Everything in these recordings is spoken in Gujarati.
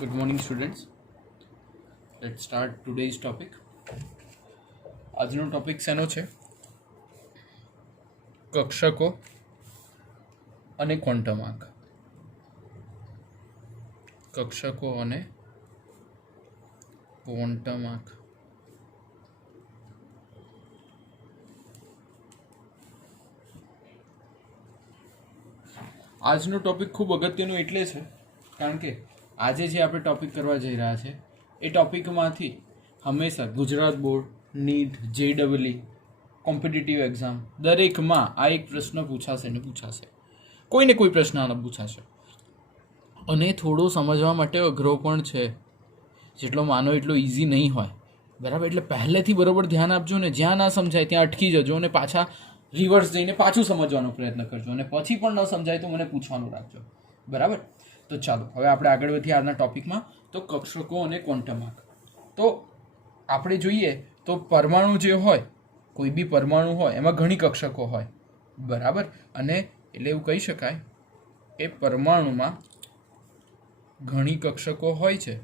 Good morning, students. Let's start today's topic. આજનો ટોપિક શેનો છે? કક્ષકો અને ક્વોન્ટમ આંક. કક્ષકો અને ક્વોન્ટમ આંક. આજનો ટોપિક ખૂબ અગત્યનો એટલે છે કારણ કે આજે જે આપણે ટોપિક કરવા જઈ રહ્યા છે એ ટોપિકમાંથી હંમેશા Gujarat board, NEET, JEE, competitive exam દરેકમાં આ એક પ્રશ્ન પૂછાશે ને પૂછાશે. કોઈને કોઈ પ્રશ્ન આનો પૂછાશે અને થોડો સમજવા માટે અઘરો પણ છે. જેટલો માનો એટલો ઇઝી નહીં હોય, બરાબર? એટલે પહેલેથી બરાબર ધ્યાન આપજો ને, જ્યાં ના સમજાય ત્યાં અટકી જજો અને પાછા રિવર્સ જઈને પાછું સમજવાનો પ્રયત્ન કરજો અને પછી પણ ન સમજાય તો મને પૂછવાનું રાખજો, બરાબર? તો ચાલો હવે આપણે આગળ વધીએ આજના ટોપિકમાં. તો કક્ષકો અને ક્વોન્ટમ આંક. તો આપણે જોઈએ તો પરમાણુ જે હોય, કોઈ બી પરમાણુ હોય એમાં ઘણી કક્ષકો હોય, બરાબર? અને એટલે એવું કહી શકાય કે પરમાણુમાં ઘણી કક્ષકો હોય છે.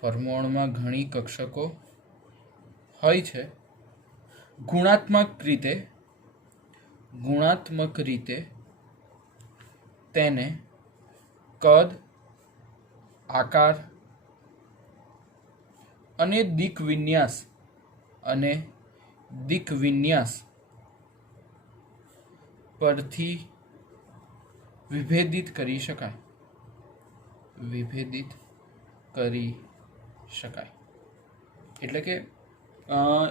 પરમાણુમાં ઘણી કક્ષકો હોય છે. ગુણાત્મક રીતે તેને કદ, આકાર અને દિક્વિન્યાસ પરથી વિભેદિત કરી શકાય. એટલે કે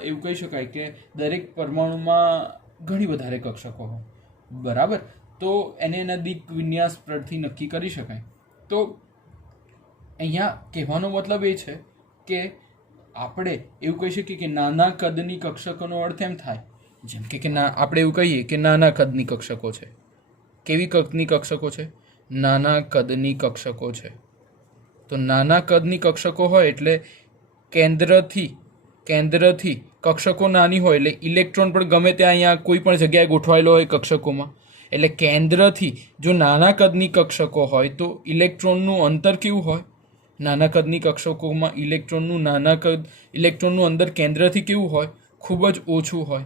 એવું કહી શકાય કે દરેક પરમાણુમાં ઘણી વધારે કક્ષકો હોય, બરાબર? તો એને એના દિક વિન્યાસ પરથી નક્કી કરી શકાય. તો અહીંયા કહેવાનો મતલબ એ છે કે આપણે એવું કહી શકીએ કે નાના કદની કક્ષકોનો અર્થ એમ થાય, જેમ કે આપણે એવું કહીએ કે નાના કદની કક્ષકો છે. કેવી કદની કક્ષકો છે? નાના કદની કક્ષકો છે. તો નાના કદની કક્ષકો હોય એટલે કેન્દ્રથી કક્ષકો નાની હોય એટલે ઇલેક્ટ્રોન પણ ગમે ત્યાં અહીંયા કોઈ પણ જગ્યાએ ગોઠવાયેલો હોય કક્ષકોમાં. એટલે કેન્દ્રથી જો નાના કદની કક્ષકો હોય તો ઇલેક્ટ્રોનનું અંતર કેવું હોય? નાના કદની કક્ષકોમાં ઇલેક્ટ્રોનનું અંતર કેન્દ્રથી કેવું હોય? ખૂબ જ ઓછું હોય.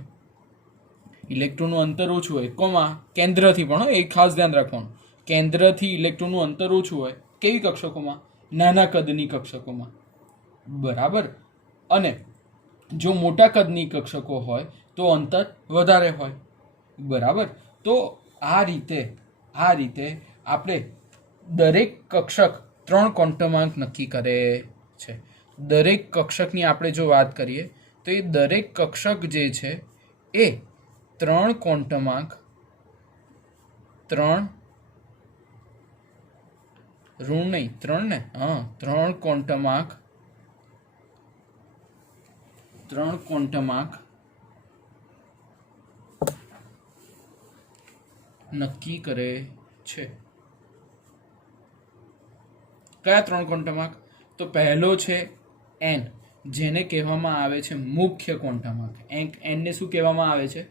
ઇલેક્ટ્રોનનું અંતર ઓછું હોય, કેન્દ્રથી પણ, એ ખાસ ધ્યાન રાખવાનું. કેન્દ્રથી ઇલેક્ટ્રોનનું અંતર ઓછું હોય. કેવી કક્ષકોમાં? નાના કદની કક્ષકોમાં, બરાબર? અને જો મોટા કદની કક્ષકો હોય તો અંતર વધારે હોય, બરાબર? તો આ રીતે આપણે દરેક કક્ષક 3 ક્વોન્ટમ આંક નક્કી કરે છે. દરેક કક્ષકની આપણે જો વાત કરીએ તો એ દરેક કક્ષક જે છે એ 3 ક્વોન્ટમ આંક 3 ક્વોન્ટમ આંક નક્કી કરે છે. કયા 3 ક્વોન્ટમ આંક? તો પહેલો છે n, જેને કહેવામાં આવે છે મુખ્ય ક્વોન્ટમ આંક. nને શું કહેવામાં આવે છે?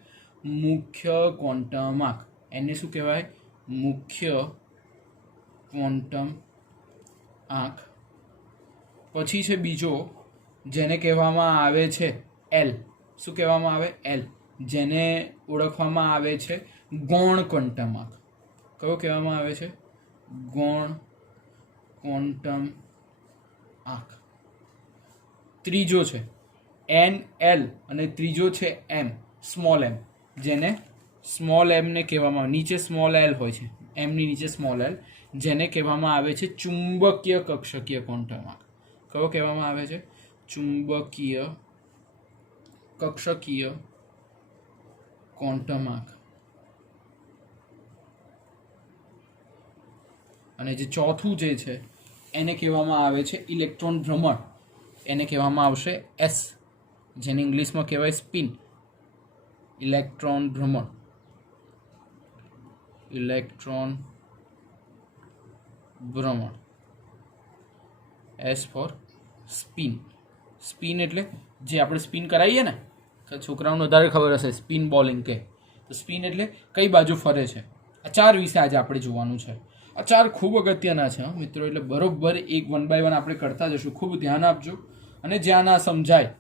મુખ્ય ક્વોન્ટમ આંક. nને શું કહેવાય? મુખ્ય ક્વોન્ટમ આંક. પછી છે બીજો, જેને કહેવામાં આવે છે L. શું કહેવામાં આવે? L, જેને ઓળખવામાં આવે છે ગૌણ ક્વોન્ટમ આંક. કયો કહેવામાં આવે છે? ગૌણ ક્વોન્ટમ આંક. ત્રીજો છે NL અને ત્રીજો છે M, સ્મોલ m, જેને સ્મોલ m ને કહેવામાં આવે, નીચે સ્મોલ l હોય છે, m ની નીચે સ્મોલ l, જેને કહેવામાં આવે છે ચુંબકીય કક્ષકીય ક્વોન્ટમ આંક. કયો કહેવામાં આવે છે? ચુંબકીય કક્ષકીય ક્વોન્ટમ આંક. અને જે ચોથું જે છે એને કહેવામાં આવે છે ઇલેક્ટ્રોન ભ્રમણ. એને કહેવામાં આવશે S, જેને ઇંગ્લિશમાં કહેવાય સ્પિન. ઇલેક્ટ્રોન ભ્રમણ. S for spin. સ્પિન એટલે જે આપણે સ્પિન કરાવીએ ને, છોકરાઓને વધારે ખબર હશે, સ્પિન બોલિંગ કે. તો સ્પિન એટલે કઈ બાજુ ફરે છે. આ 4 વિશે આજે આપણે જોવાનું છે. આ 4 ખૂબ અગત્યના છે મિત્રો, એટલે બરોબર એક 1 by 1 આપણે કરતા જશું. ખૂબ ધ્યાન આપજો અને જ્યાં ના સમજાય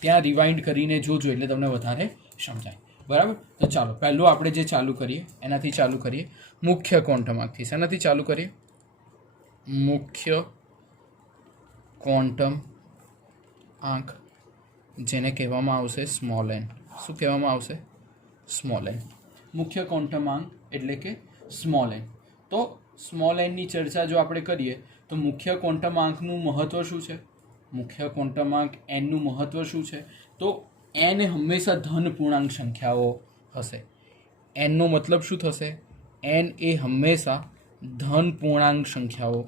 ત્યાં રિવાઇન્ડ કરીને જોજો, એટલે તમને વધારે સમજાય. બરાબર, તો ચાલો પહેલું આપણે જે ચાલુ કરીએ એનાથી ચાલુ કરીએ, મુખ્ય ક્વોન્ટમ આંકથી. શેનાથી ચાલુ કરીએ? મુખ્ય ક્વોન્ટમ આંક, જેને કહેવામાં આવશે સ્મોલ એન. શું કહેવામાં આવશે? Small N. મુખ્ય ક્વોન્ટમ આંક એટલે કે સ્મોલ એન. તો સ્મોલ એનની ચર્ચા જો આપણે કરીએ તો મુખ્ય ક્વોન્ટમ આંકનું મહત્ત્વ શું છે? મુખ્ય ક્વોન્ટમ આંક એનનું મહત્ત્વ શું છે? તો એન હંમેશા ધન પૂર્ણાંક સંખ્યાઓ હશે. એનનો મતલબ શું થશે? એન એ હંમેશા ધન પૂર્ણાંક સંખ્યાઓ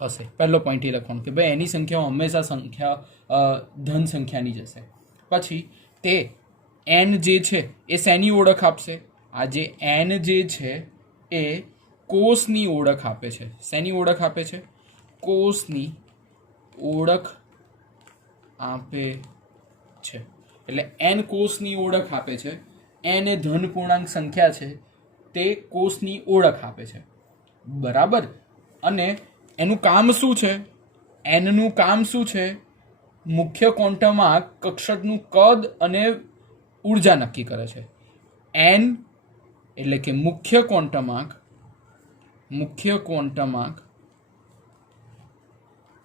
હશે. પહેલો પોઈન્ટ એ લખવાનું કે ભાઈ એની સંખ્યાઓ હંમેશા ધન સંખ્યાની જ હશે. પછી તે એન જે છે એ શેની ઓળખ આપશે? આ જે એન જે છે એ કોષની ઓળખ આપે છે. શેની ઓળખ આપે છે? કોષની ઓળખ આપે છે. એટલે એન કોષની ઓળખ આપે છે. એન એ ધન પૂર્ણાંક સંખ્યા છે, તે કોષની ઓળખ આપે છે. બરાબર. અને એનું કામ શું છે? એનનું કામ શું છે? મુખ્ય ક્વોન્ટમ આંક કક્ષકનું કદ અને ઉર્જા નક્કી કરે છે. એન એટલે કે મુખ્ય ક્વોન્ટમ આંક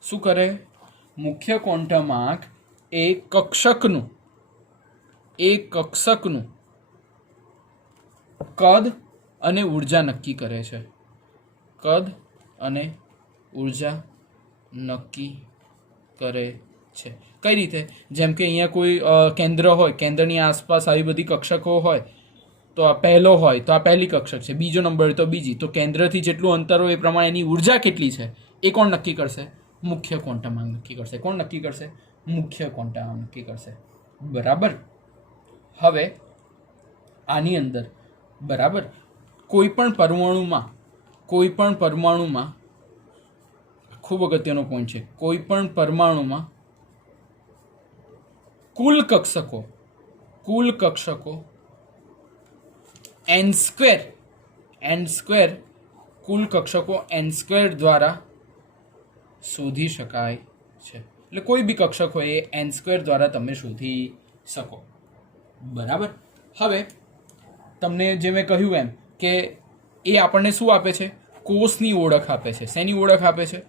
શું કરે? મુખ્ય ક્વોન્ટમ આંક એ કક્ષકનું કદ અને ઉર્જા નક્કી કરે છે. કદ અને ઉર્જા નક્કી કરે છે. કઈ રીતે? જેમ કે અહીંયા કોઈ કેન્દ્ર હોય, કેન્દ્રની આસપાસ આવી બધી કક્ષકો હોય, તો આ પહેલો હોય તો આ પહેલી કક્ષક છે, બીજો નંબર તો બીજી. તો કેન્દ્રથી જેટલું અંતર હોય એ પ્રમાણે એની ઉર્જા કેટલી છે એ કોણ નક્કી કરશે? મુખ્ય ક્વોન્ટમ આંક નક્કી કરશે. કોણ નક્કી કરશે? મુખ્ય ક્વોન્ટમ આંક નક્કી કરશે. બરાબર. હવે આની અંદર બરાબર કોઈ પણ પરમાણુમાં ખૂબ અગત્યનો પોઈન્ટ છે, કોઈ પણ પરમાણુમાં કુલ કક્ષકો n સ્ક્વેર કુલ કક્ષકો n સ્ક્વેર દ્વારા શોધી શકાય છે. એટલે કોઈ બી કક્ષક હોય એ n સ્ક્વેર દ્વારા તમે શોધી શકો. બરાબર. હવે તમને જે મેં કહ્યું એમ કે એ આપણને શું આપે છે? કોષની ઓળખ આપે છે. શેની ઓળખ આપે છે?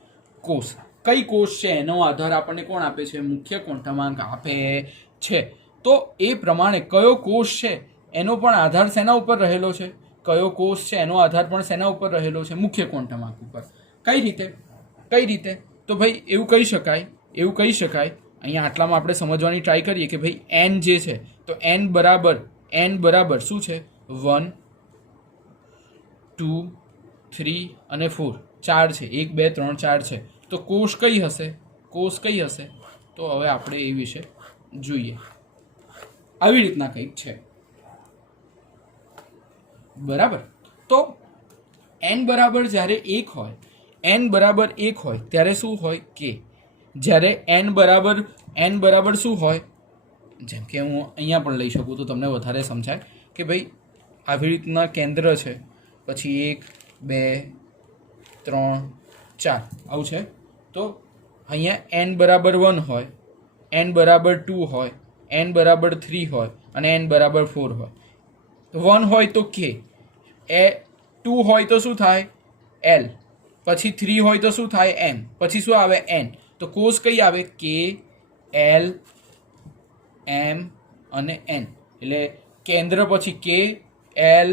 કોષ. કઈ કોષ છે એનો આધાર આપણને કોણ આપે છે? મુખ્ય ક્વોન્ટમ આંક આપે છે. તો એ પ્રમાણે કયો કોષ છે એનો પણ આધાર શેના ઉપર રહેલો છે? કયો કોષ છે એનો આધાર પણ શેના ઉપર રહેલો છે? મુખ્ય ક્વોન્ટમ આંક ઉપર. કઈ રીતે? તો ભાઈ એવું કહી શકાય અહીંયા આટલામાં આપણે સમજવાની ટ્રાય કરીએ કે ભાઈ એન જે છે તો એન બરાબર શું છે? 1 2 3 અને 4 4 છે. 1 2 3 4 છે. તો કોષ કઈ હશે? તો હવે આપણે એ વિશે જોઈએ. આવી રીતના કંઈક છે. બરાબર. તો n બરાબર જ્યારે 1 હોય ત્યારે શું હોય કે જ્યારે n બરાબર શું હોય? જેમ કે હું અહીંયા પણ લઈ શકું તો તમને વધારે સમજાય કે ભાઈ આવી રીતના કેન્દ્ર છે, પછી 1 2 3 4 આવું છે. તો અહીંયા n બરાબર 1 હોય, n બરાબર 2 હોય, n બરાબર 3 હોય અને n બરાબર 4 હોય. 1 હોય તો k, 2 હોય તો શું થાય? l, પછી 3 હોય તો શું થાય? m, પછી શું આવે? n. તો કોષ કઈ આવે? k, l, m અને n. એટલે કેન્દ્ર પછી k, l,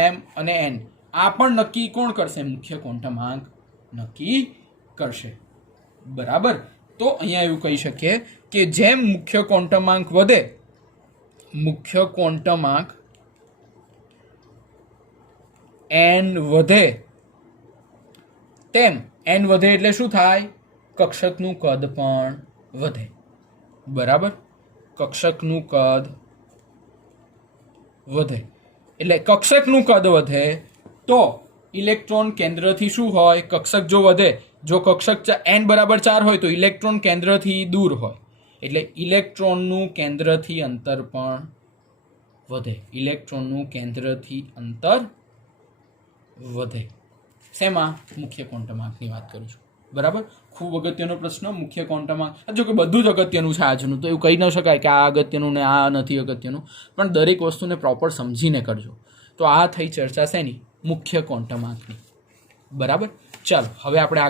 m અને n. આ પણ નક્કી કોણ કરશે? મુખ્ય ક્વોન્ટમ આંક નક્કી કરશે. બરાબર. તો અહીંયા એવું કહી શકીએ કે જેમ મુખ્ય ક્વોન્ટમ આંક વધે, n વધે તેમ n વધે એટલે શું થાય? કક્ષકનું કદ પણ વધે. બરાબર. કક્ષકનું કદ વધે એટલે કક્ષકનું કદ વધે તો ઇલેક્ટ્રોન કેન્દ્રથી શું હોય? કક્ષક જો વધે, જો કક્ષક n બરાબર 4 હોય તો ઇલેક્ટ્રોન કેન્દ્રથી દૂર હોય, એટલે ઇલેક્ટ્રોનનું કેન્દ્રથી અંતર પણ વધે. વધે. શેમાં? મુખ્ય ક્વોન્ટમ આંકની વાત કરું છું. બરાબર. ખૂબ અગત્યનો પ્રશ્ન. મુખ્ય ક્વોન્ટમ આંક, જો કે બધું જ અગત્યનું છે આજનું, તો એવું કહી ન શકાય કે આ અગત્યનું ને આ નથી અગત્યનું, પણ દરેક વસ્તુને પ્રોપર સમજીને કરજો. તો આ થઈ ચર્ચા શેની? મુખ્ય ક્વોન્ટમ આંકની. બરાબર. ચાલો હવે આપણે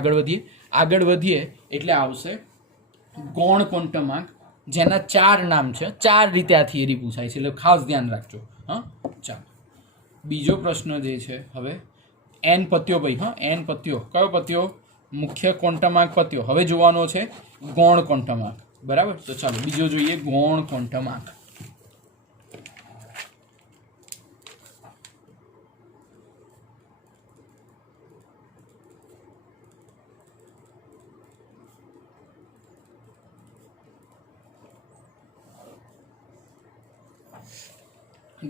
આગળ વધીએ એટલે આવશે ગૌણ ક્વોન્ટમ આંક, જેના 4 નામ છે. 4 રીતે આ થિયરી પૂછાય છે, એટલે ખાસ ધ્યાન રાખજો. હા, ચાલો બીજો પ્રશ્ન જે છે હવે એન પત્યો ભાઈ. હા, એન પત્યો. કયો પત્યો? મુખ્ય ક્વોન્ટમ આંક પત્યો. હવે જોવાનો છે ગૌણ ક્વોન્ટમ આંક. બરાબર. તો ચાલો બીજો જોઈએ, ગૌણ ક્વોન્ટમ આંક.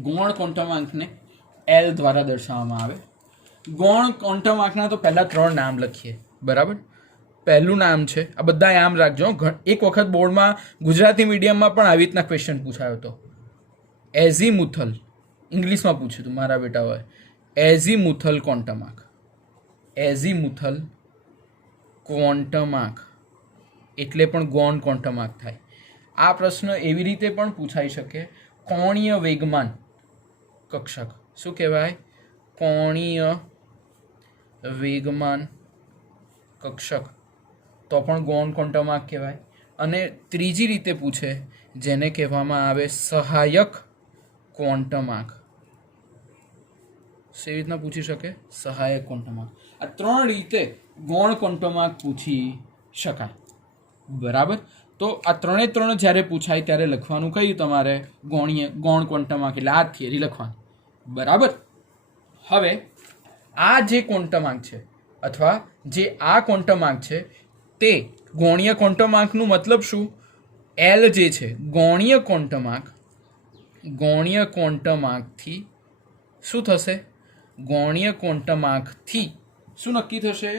ગૌણ ક્વોન્ટમ આંકને એલ દ્વારા દર્શાવવામાં આવે. ગૌણ ક્વોન્ટમ આંકના તો પહેલા 3 નામ લખીએ. બરાબર. પહેલું નામ છે, આ બધા યાદ રાખજો. એક વખત બોર્ડમાં ગુજરાતી મીડિયમમાં પણ આવી રીતના ક્વેશ્ચન પૂછાયો હતો. એઝીમુથલ, ઇંગ્લિશમાં પૂછ્યું હતું મારા બેટાઓએ. એઝીમુથલ ક્વોન્ટમ આંક. એઝીમુથલ ક્વોન્ટમ આંક એટલે પણ ગૌણ ક્વોન્ટમ આંક થાય. આ પ્રશ્ન એવી રીતે પણ પૂછાઈ શકે, કોણીય વેગમાન કક્ષક. શું કહેવાય? કોણીય વેગમાન કક્ષક. તો પણ ગૌણ ક્વોન્ટમ આંક કહેવાય. અને ત્રીજી રીતે પૂછે, જેને કહેવામાં આવે સહાયક ક્વોન્ટમ આંક. કેવી રીતના પૂછી શકે? સહાયક ક્વોન્ટમ આંક. આ 3 રીતે ગૌણ ક્વોન્ટમ આંક પૂછી શકાય. બરાબર. તો આ 3 જ્યારે પૂછાય ત્યારે લખવાનું કયું તમારે? ગૌણ ક્વોન્ટમ આંક એટલે આ થિયરી લખવાની. બરાબર. હવે આ જે ક્વોન્ટમ આંક છે અથવા જે આ ક્વોન્ટમ આંક છે તે ગૌણીય ક્વોન્ટમ આંકનું મતલબ શું? એલ જે છે ગૌણીય ક્વોન્ટમ આંકથી શું થશે? ગૌણીય ક્વોન્ટમ આંકથી શું નક્કી થશે?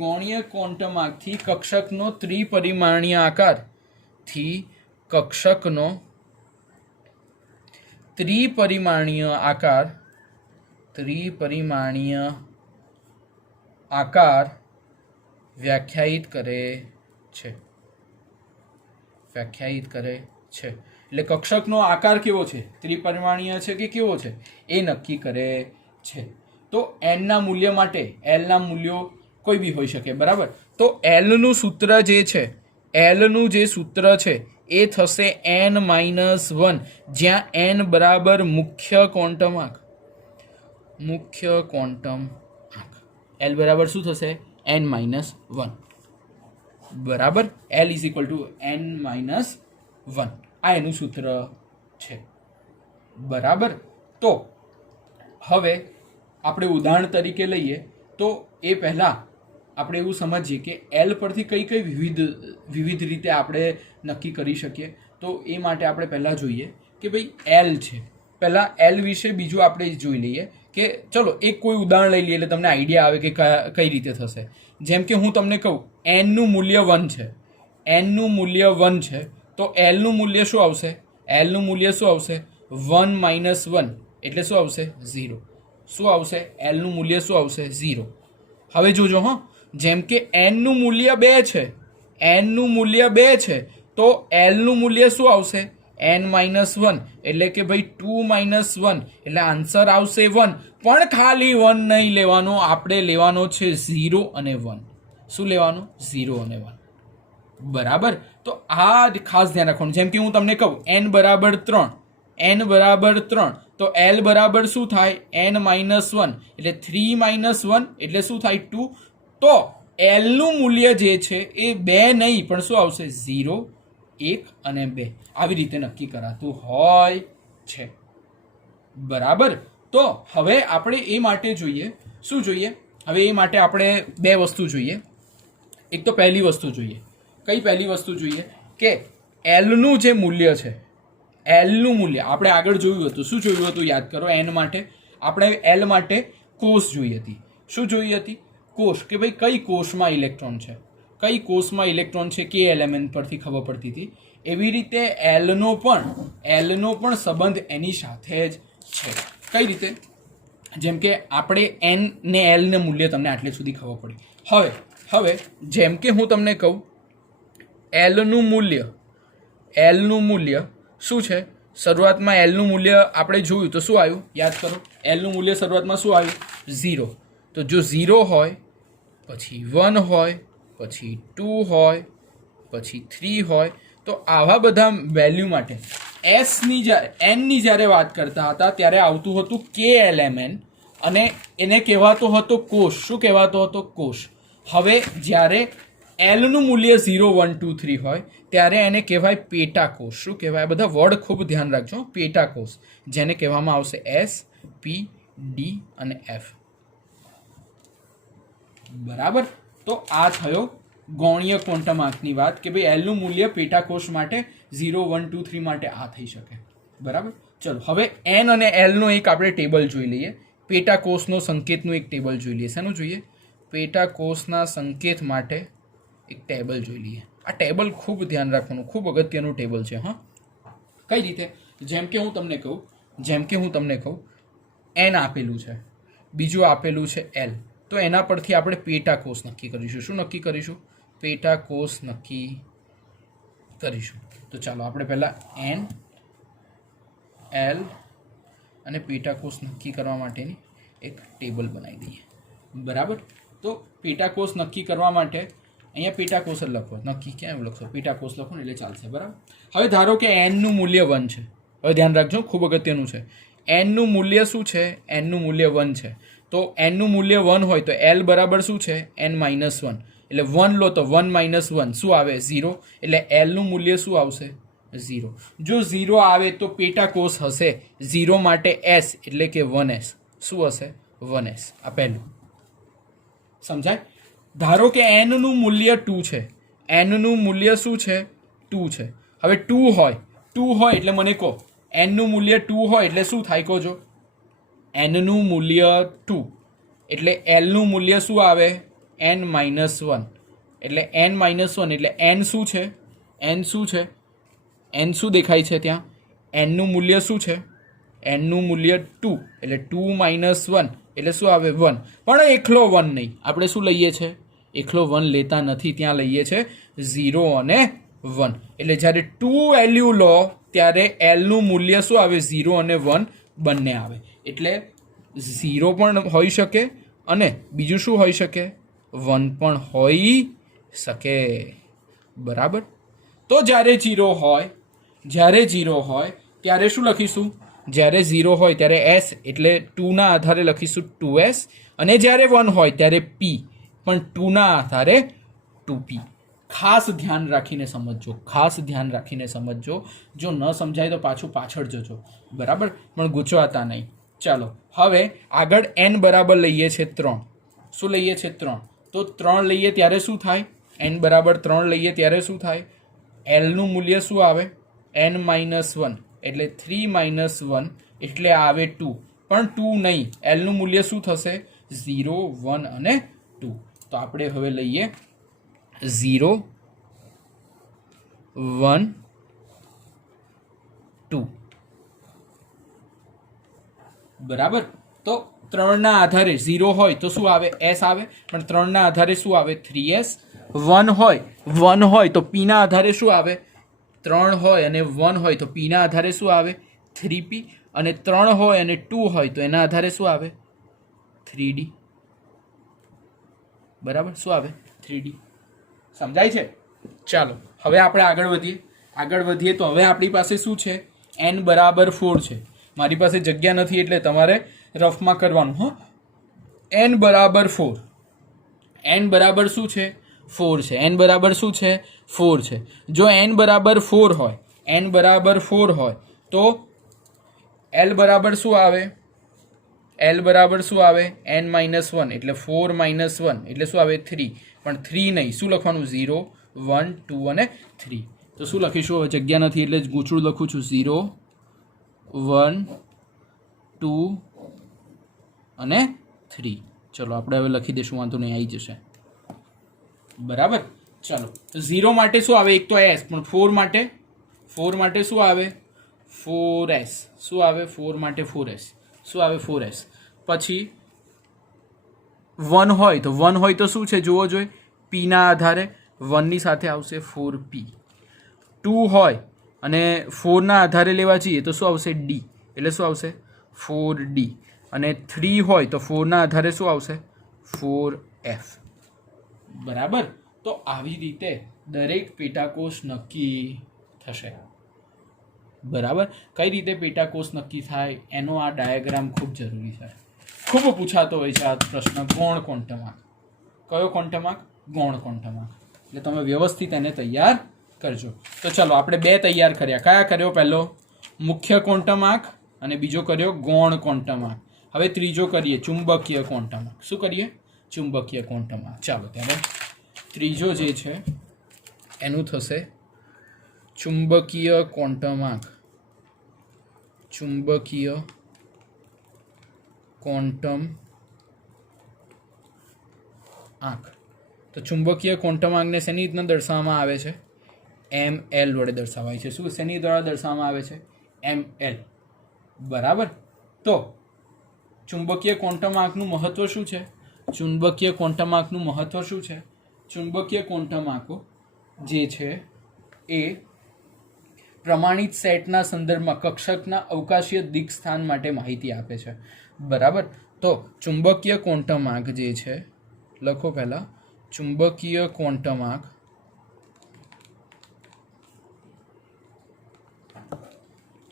ગૌણીય ક્વોન્ટમ આંકથી કક્ષકનો ત્રિપરિમાણીય આકાર વ્યાખ્યાયિત કરે છે. એટલે કક્ષકનો આકાર કેવો છે? ત્રિપરિમાણીય છે કે કેવો છે એ નક્કી કરે છે. તો એનના મૂલ્ય માટે એલના મૂલ્યો કોઈ બી હોઈ શકે. બરાબર. તો એલનું સૂત્ર છે એ થશે n-1, જ્યાં n બરાબર મુખ્ય ક્વોન્ટમ આંક. એલ બરાબર શું થશે? n-1. બરાબર. L = n-1. આ એનું સૂત્ર છે. બરાબર. તો હવે આપણે ઉદાહરણ તરીકે લઈએ તો એ પહેલાં આપણે એવું સમજીએ કે એલ પરથી કઈ વિવિધ રીતે આપણે નક્કી કરી શકીએ. તો એ માટે આપણે પહેલાં જોઈએ કે ભાઈ એલ છે. પહેલાં એલ વિશે બીજું આપણે જોઈ લઈએ કે ચલો એક કોઈ ઉદાહરણ લઈ લઈએ એટલે તમને આઈડિયા આવે કે કઈ રીતે થશે. જેમ કે હું તમને કહું એનનું મૂલ્ય 1 છે. તો એલનું મૂલ્ય શું આવશે? 1 - 1 એટલે શું આવશે? 0. શું આવશે? એલનું મૂલ્ય શું આવશે? 0. હવે જોજો હો, જેમ કે એનનું મૂલ્ય 2 છે તો એલનું મૂલ્ય શું આવશે? n-1 એટલે કે ભાઈ 2 - 1 એટલે આન્સર આવશે 1. પણ ખાલી 1 નહીં લેવાનો, આપણે લેવાનો છે 0 અને 1. શું લેવાનું? 0 અને 1. બરાબર. તો આ ખાસ ધ્યાન રાખવાનું. જેમ કે હું તમને કહું n બરાબર 3 તો l બરાબર શું થાય? n-1 એટલે 3 - 1 એટલે શું થાય? 2. તો એલનું મૂલ્ય જે છે એ 2 નહીં પણ શું આવશે? 0, 1 અને 2. આવી રીતે નક્કી કરાતું હોય છે. બરાબર. તો હવે આપણે એ માટે જોઈએ શું જોઈએ? હવે એ માટે આપણે 2 વસ્તુ જોઈએ. એક તો પહેલી વસ્તુ જોઈએ. કઈ પહેલી વસ્તુ જોઈએ? કે એલનું જે મૂલ્ય છે, એલનું મૂલ્ય આપણે આગળ જોયું હતું. શું જોયું હતું? યાદ કરો. એન માટે આપણે એલ માટે કોષ જોઈ હતી. શું જોઈ હતી? કોષ. કે ભાઈ કઈ કોષમાં ઇલેક્ટ્રોન છે, કે એલિમેન્ટ પરથી ખબર પડતી હતી. એવી રીતે એલનો પણ સંબંધ એની સાથે જ છે. કઈ રીતે? જેમ કે આપણે એન ને એલ ને મૂલ્ય તમને આટલે સુધી ખબર પડી. હવે જેમ કે હું તમને કહું એલનું મૂલ્ય શું છે? શરૂઆતમાં એલનું મૂલ્ય આપણે જોયું તો શું આવ્યું? યાદ કરો, એલનું મૂલ્ય શરૂઆતમાં શું આવ્યું? 0. તો જો 0 હોય, પછી 1 હોય, પછી 2 હોય, પછી 3 હોય, તો આવા બધા વેલ્યુ માટે એનની જ્યારે વાત કરતા હતા ત્યારે આવતું હતું KLMN અને એને કહેવાતો હતો કોષ. શું કહેવાતો હતો? કોષ. હવે જ્યારે એલનું મૂલ્ય 0, 1, 2, 3 હોય ત્યારે એને કહેવાય પેટાકોષ. શું કહેવાય? બધા વર્ડ ખૂબ ધ્યાન રાખજો. પેટાકોષ, જેને કહેવામાં આવશે S, P, D અને F. બરાબર. તો આ થયો ગૌણીય ક્વોન્ટમ આંકની વાત કે ભાઈ એલનું મૂલ્ય પેટાકોષ માટે 0, 1, 2, 3 માટે આ થઈ શકે. બરાબર. ચલો હવે એન અને એલનો એક આપણે ટેબલ જોઈ લઈએ. પેટાકોષનો સંકેતનું એક ટેબલ જોઈ લઈએ. શેનું જોઈએ? પેટાકોષના સંકેત માટે એક ટેબલ જોઈ લઈએ. આ ટેબલ ખૂબ ધ્યાન રાખવાનું, ખૂબ અગત્યનું ટેબલ છે. હા, કઈ રીતે? જેમ કે હું તમને કહું એન આપેલું છે, બીજું આપેલું છે એલ, તો એના પરથી આપણે પેટાકોષ નક્કી કરીશું. શું નક્કી કરીશું? પેટાકોષ નક્કી કરીશું. તો ચાલો આપણે પહેલાં એન, એલ અને પેટાકોષ નક્કી કરવા માટેની એક ટેબલ બનાવી દઈએ. બરાબર. તો પેટાકોષ નક્કી કરવા માટે અહીંયા પેટાકોષ જ લખો. નક્કી કેમ લખશો? પેટાકોષ લખો ને એટલે ચાલશે. બરાબર. હવે ધારો કે એનનું મૂલ્ય 1 છે. હવે ધ્યાન રાખજો, ખૂબ અગત્યનું છે. એનનું મૂલ્ય શું છે? એનનું મૂલ્ય 1 છે. તો એનનું મૂલ્ય 1 હોય તો એલ બરાબર શું છે? n-1. એટલે 1 લો તો 1 - 1 શું આવે? 0. એટલે એલનું મૂલ્ય શું આવશે? 0. જો 0 આવે તો પેટાકોષ હશે 0 માટે S એટલે કે 1S. શું હશે? 1S. આ પહેલું સમજાય? ધારો કે એનનું મૂલ્ય 2 છે. એનનું મૂલ્ય શું છે? 2 છે. હવે 2 હોય એટલે મને કહો એનનું મૂલ્ય 2 હોય એટલે શું થાય? કહો જો. એનનું મૂલ્ય 2 એટલે એલનું મૂલ્ય શું આવે? n-1. એટલે n-1 એટલે n શું છે? n શું છે? n શું દેખાય છે ત્યાં? એનનું મૂલ્ય શું છે? એનનું મૂલ્ય 2 એટલે 2 - 1 એટલે શું આવે? 1. પણ એકલો 1 નહીં, આપણે શું લઈએ છીએ? એકલો 1 લેતા નથી, ત્યાં લઈએ છીએ 0 અને 1. એટલે જ્યારે 2 વેલ્યુ લો ત્યારે એલનું મૂલ્ય શું આવે? 0 અને 1 બંને આવે. એટલે 0 પણ હોઈ શકે અને બીજું શું હોઈ શકે? 1 પણ હોઈ શકે. બરાબર. તો જ્યારે 0 હોય ત્યારે શું લખીશું? જ્યારે 0 હોય ત્યારે S એટલે 2ના આધારે લખીશું 2S અને જ્યારે 1 હોય ત્યારે P પણ 2ના આધારે 2P. ખાસ ધ્યાન રાખીને સમજજો. જો ન સમજાય તો પાછળ જજો. બરાબર. પણ ગૂંચવાતા નહીં. ચાલો હવે આગળ n બરાબર લઈએ છે 3. શું લઈએ છે? 3. તો 3 લઈએ ત્યારે શું થાય? n બરાબર 3 લઈએ ત્યારે શું થાય? એલનું મૂલ્ય શું આવે? n-1 એટલે 3 - 1 એટલે આવે 2. પણ 2 નહીં, એલનું મૂલ્ય શું થશે? 0, 1 અને 2. તો આપણે હવે લઈએ 0, 1, 2. બરાબર. તો 3ના આધારે 0 હોય તો શું આવે? S આવે. પણ 3ના આધારે શું આવે? 3S. 1 હોય તો P ના આધારે શું આવે? 3 હોય અને 1 હોય તો P ના આધારે શું આવે? 3P. અને 3 હોય અને 2 હોય તો એના આધારે શું આવે? 3D. બરાબર. શું આવે? 3D. સમજાય છે? ચાલો હવે આપણે આગળ વધીએ તો હવે આપણી પાસે શું છે? n બરાબર 4 છે. મારી પાસે જગ્યા નથી એટલે તમારે રફમાં કરવાનું. હા, n બરાબર 4. n બરાબર શું છે? 4 છે. n બરાબર શું છે? 4 છે. જો n બરાબર 4 હોય તો l બરાબર શું આવે? n-1 એટલે 4 - 1 એટલે શું આવે? 3. પણ 3 નહીં, શું લખવાનું? 0, 1, 2 અને 3. તો શું લખીશું? હવે જગ્યા નથી એટલે ગૂંચળું લખું છું. 0, 1, 2 અને 3. ચલો આપણે હવે લખી દઈશું, વાંધો નહીં, આવી જશે. બરાબર. ચાલો 0 માટે શું આવે? એક તો S. પણ 4 માટે શું આવે? 4S. શું આવે? 4 માટે 4S. શું આવે? 4S. પછી 1 હોય તો શું છે જુઓ જોઈએ, પીના આધારે 1ની સાથે આવશે 4p. 2 હોય અને 4ના આધારે લેવા જઈએ તો શું આવશે ડી, એટલે શું આવશે 4d. અને 3 હોય તો 4ના આધારે શું આવશે 4f. બરાબર. તો આવી રીતે દરેક પેટાકોષ નક્કી થશે. બરાબર. કઈ રીતે પેટાકોષ નક્કી થાય એનો આ ડાયાગ્રામ ખૂબ જરૂરી છે, ખૂબ પૂછાતો હોય છે આ પ્રશ્ન. ગૌણ ક્વોન્ટમ આંક. કયો ક્વોન્ટમ આંક? ગૌણ ક્વોન્ટમ આંક. એટલે તમે વ્યવસ્થિત એને તૈયાર કરજો. તો ચલો આપણે 2 તૈયાર કર્યા. કયા કર્યો? પહેલો મુખ્ય ક્વોન્ટમ આંક અને બીજો કર્યો ગૌણ ક્વોન્ટમ આંક. હવે ત્રીજો કરીએ ચુંબકીય ક્વોન્ટમ આંક. શું કરીએ? ચુંબકીય ક્વોન્ટમ આંક. ચાલો ત્યારે ત્રીજો જે છે એનું થશે ચુંબકીય ક્વોન્ટમ આંક. ચુંબકીય ક્વોન્ટમ આંક. તો ચુંબકીય ક્વોન્ટમ આંકને શેની રીતના દર્શાવવામાં આવે છે? ml વડે દર્શાવાય છે. શું શેની દ્વારા દર્શાવવામાં આવે છે? ml. બરાબર. તો ચુંબકીય ક્વોન્ટમ આંકનું મહત્વ શું છે? ચુંબકીય ક્વોન્ટમ આંકનું મહત્વ શું છે? ચુંબકીય ક્વોન્ટમ આંકો જે છે એ પ્રમાણિત સેટના સંદર્ભમાં કક્ષકના અવકાશીય દિક સ્થાન માટે માહિતી આપે છે. બરાબર. તો ચુંબકીય ક્વોન્ટમ આંક જે છે, લખો પહેલા ચુંબકીય ક્વોન્ટમ આંક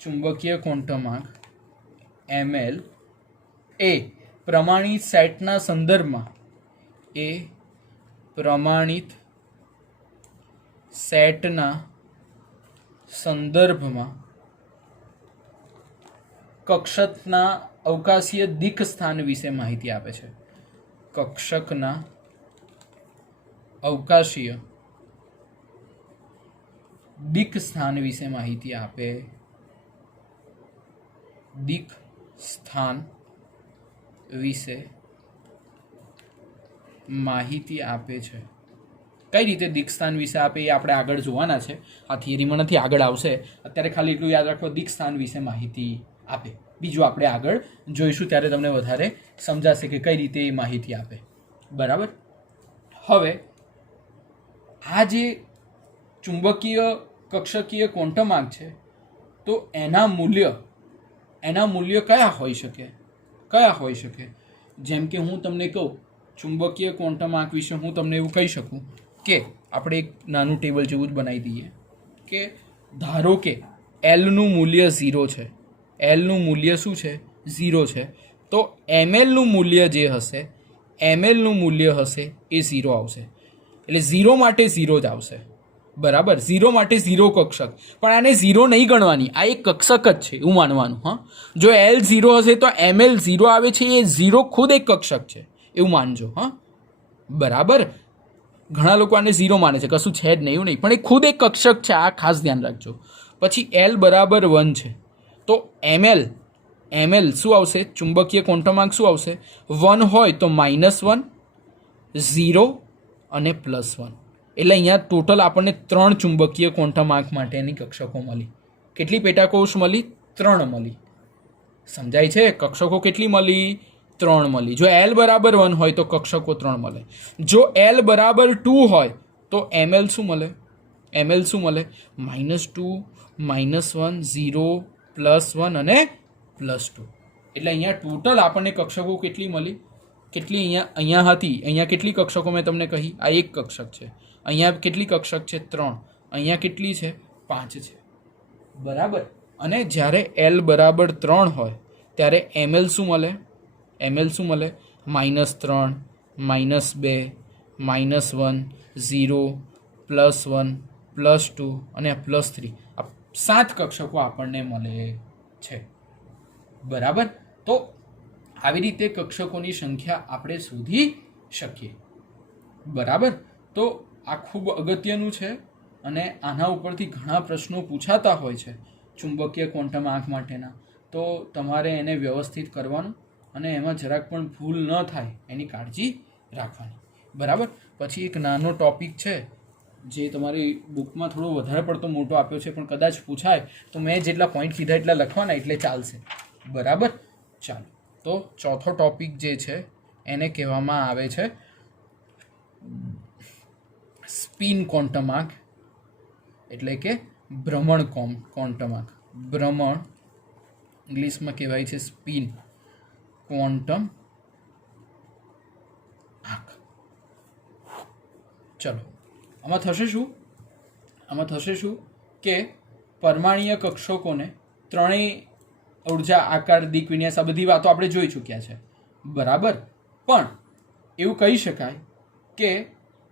ચુંબકીય ક્વોન્ટમ આંક ml એ પ્રમાણિત સેટના સંદર્ભમાં કક્ષકના અવકાશીય દિક સ્થાન વિશે માહિતી આપે છે. કક્ષકના અવકાશીય દિક સ્થાન વિશે માહિતી આપે. દિક સ્થાન વિશે માહિતી આપે છે. કઈ રીતે દિક સ્થાન વિશે આપે એ આપણે આગળ જોવાના છે. આ થિયરીમાં નથી, આગળ આવશે. અત્યારે ખાલી એટલું યાદ રાખો, દિક સ્થાન વિશે માહિતી આપે. બીજું આપણે આગળ જોઈશું ત્યારે તમને વધારે સમજાશે કે કઈ રીતે એ માહિતી આપે. બરાબર. હવે આ જે ચુંબકીય કક્ષકીય ક્વોન્ટમ આંક છે તો એના મૂલ્ય કયા હોઈ શકે? જેમ કે હું તમને કહું ચુંબકીય ક્વોન્ટમ આંક વિશે હું તમને એવું કહી શકું કે આપણે એક નાનું ટેબલ જેવું જ બનાવી દઈએ કે ધારો કે એલનું મૂલ્ય 0 છે. એલનું મૂલ્ય શું છે? 0 છે. તો એમએલનું મૂલ્ય જે હશે, એમએલનું મૂલ્ય હશે એ 0 આવશે. એટલે 0 માટે 0 જ આવશે. બરાબર. 0 માટે 0 કક્ષક. પણ આને 0 નહીં ગણવાની, આ એક કક્ષક જ છે એવું માનવાનું. હા, જો એલ 0 હશે તો એમએલ 0 આવે છે, એ 0 ખુદ એક કક્ષક છે એવું માનજો. હા, બરાબર. ઘણા લોકો આને 0 માને છે, કશું છે જ નહીં એવું નહીં, પણ એ ખુદ એક કક્ષક છે, આ ખાસ ધ્યાન રાખજો. પછી એલ બરાબર 1 છે તો એમએલ શું આવશે? ચુંબકીય ક્વોન્ટમ આંક શું આવશે? 1 હોય તો -1, 0 અને +1. એટલે અહીંયા ટોટલ આપણને 3 ચુંબકીય ક્વોન્ટમ આંક માટેની કક્ષકો મળી. કેટલી પેટાકોષ મળી? 3 મળી. સમજાય છે? કક્ષકો કેટલી મળી? 3 મળી. જો એલ બરાબર 1 હોય તો કક્ષકો 3 મળે. જો એલ બરાબર 2 હોય તો એમએલ શું મળે? એમએલ શું મળે? -2, -1, 0, +1 અને +2. એટલે અહીંયા ટોટલ આપણને કક્ષકો કેટલી મળી? કેટલી અહીંયા હતી? અહીંયા કેટલી કક્ષકો મેં તમને કહી? આ એક કક્ષક છે. અહીંયા કેટલી કક્ષક છે? 3. અહીંયા કેટલી છે? 5 છે. બરાબર. અને જ્યારે એલ બરાબર 3 હોય ત્યારે એમએલ શું મળે? એમએલ શું મળે? -3, -2, -1, 0, +1, +2 અને +3. આ 7 કક્ષકો આપણને મળે છે. બરાબર. તો આવી રીતે કક્ષકોની સંખ્યા આપણે શોધી શકીએ. બરાબર. તો આ ખૂબ અગત્યનું છે અને આના ઉપરથી ઘણા પ્રશ્નો પૂછાતા હોય છે ચુંબકીય ક્વોન્ટમ આંક માટેના. તો તમારે એને વ્યવસ્થિત કરવાનું અને એમાં જરાક પણ ભૂલ ન થાય એની કાળજી રાખવાની. બરાબર. પછી એક નાનો ટોપિક છે જે તમારી બુકમાં થોડો વધારે પડતો મોટો આપ્યો છે, પણ કદાચ પૂછાય તો મેં જેટલા પોઈન્ટ કીધા એટલા લખવાના, એટલે ચાલશે. બરાબર. ચાલો તો ચોથો ટોપિક જે છે એને કહેવામાં આવે છે સ્પિન ક્વોન્ટમ આંક, એટલે કે ભ્રમણ ક્વોન્ટમ આંક. ભ્રમણ ઇંગ્લિશમાં કહેવાય છે સ્પિન ક્વોન્ટમ આંક. ચલો, આમાં થશે શું કે પરમાણ્વીય કક્ષકોને ત્રણેય ઉર્જા, આકાર, દિક, વિન્યાસ આ બધી વાતો આપણે જોઈ ચૂક્યા છે, બરાબર. પણ એવું કહી શકાય કે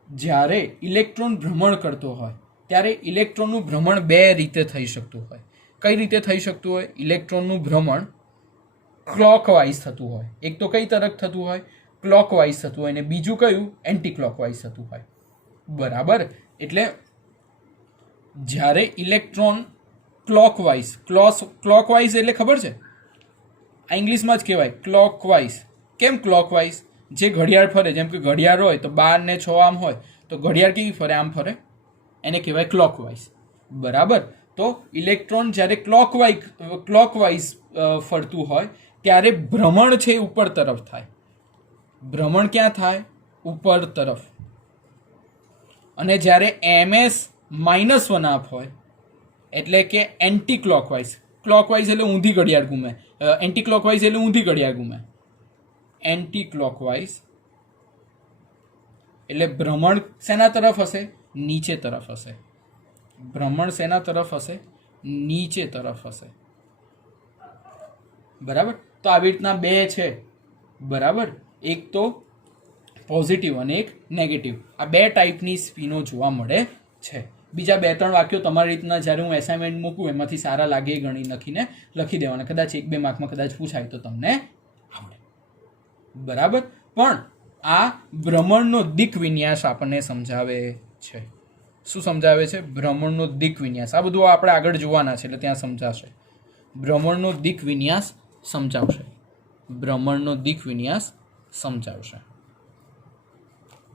જ્યારે ઇલેક્ટ્રોન ભ્રમણ કરતો હોય ત્યારે ઇલેક્ટ્રોનનું ભ્રમણ બે રીતે થઈ શકતું હોય. કઈ રીતે થઈ શકતું હોય? ઇલેક્ટ્રોનનું ભ્રમણ ક્લોકવાઇઝ થતું હોય. એક તો કઈ તરફ થતું હોય? ક્લોકવાઇઝ થતું હોય, અને બીજું કયું? એન્ટી ક્લોકવાઇઝ થતું હોય, બરાબર. એટલે જ્યારે ઇલેક્ટ્રોન ક્લોકવાઇઝ એટલે ખબર છે, આ ઇંગ્લિશમાં જ કહેવાય ક્લોકવાઇઝ. કેમ ક્લોકવાઇઝ? જે ઘડિયાળ ફરે, જેમ કે ઘડિયાળ હોય તો 12 ને 6 આમ હોય, તો ઘડિયાળ કેવી ફરે? આમ ફરે, એને કહેવાય ક્લોકવાઇઝ, બરાબર. તો ઇલેક્ટ્રોન જ્યારે ક્લોકવાઇઝ ફરતું હોય ત્યારે ભ્રમણ છે ઉપર તરફ થાય. ભ્રમણ ક્યાં થાય? ઉપર તરફ. અને જ્યારે ms-1 હાફ હોય એટલે કે એન્ટી ક્લોકવાઇઝ. ક્લોકવાઇઝ એટલે ઊંધી ઘડિયાળ ઘૂમે, એન્ટી ક્લોકવાઇઝ એટલે ઊંધી ઘડિયાળ ઘૂમે. એન્ટી ક્લોકવાઇઝ એટલે ભ્રમણ શેના તરફ હશે? નીચે તરફ હશે. ભ્રમણ શેના તરફ હશે? નીચે તરફ હશે, બરાબર. તો આવી રીતના બે છે, બરાબર. એક તો પોઝિટિવ અને એક નેગેટિવ. આ બે ટાઈપની સ્પિનો જોવા મળે છે. બીજા 2-3 વાક્યો તમારી રીતના જ્યારે હું એસાઇનમેન્ટ મૂકું એમાંથી સારા લાગે એ ગણી લખીને લખી દેવાના. કદાચ 1-2 માર્કમાં કદાચ પૂછાય તો તમને આવડે, બરાબર. પણ આ ભ્રમણનો દિક વિન્યાસ આપણને સમજાવે છે. શું સમજાવે છે? ભ્રમણનો દિક વિન્યાસ. આ બધું આપણે આગળ જોવાના છે એટલે ત્યાં સમજાશે. ભ્રમણનો દિક વિન્યાસ સમજાવશે. ભ્રમણનો દિક વિન્યાસ સમજાવશે,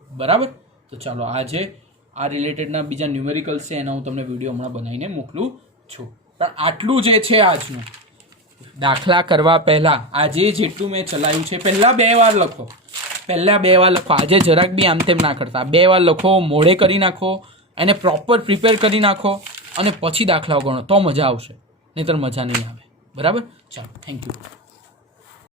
બરાબર. તો ચાલો, આજે આ રિલેટેડના બીજા ન્યુમેરિકલ્સ છે એના હું તમને વિડીયો હમણાં બનાવીને મોકલું છું. પણ આટલું જે છે આજનું, દાખલા કરવા પહેલાં આજે જેટલું મેં ચલાવ્યું છે પહેલાં 2 વાર લખો. આજે જરાક બી આમ તેમ ના કરતા. 2 વાર લખો, મોડે કરી નાખો, એને પ્રોપર પ્રિપેર કરી નાખો, અને પછી દાખલાઓ ગણો તો મજા આવશે, નહીંતર મજા નહીં આવે, બરાબર. ચાલો, થેન્ક યુ.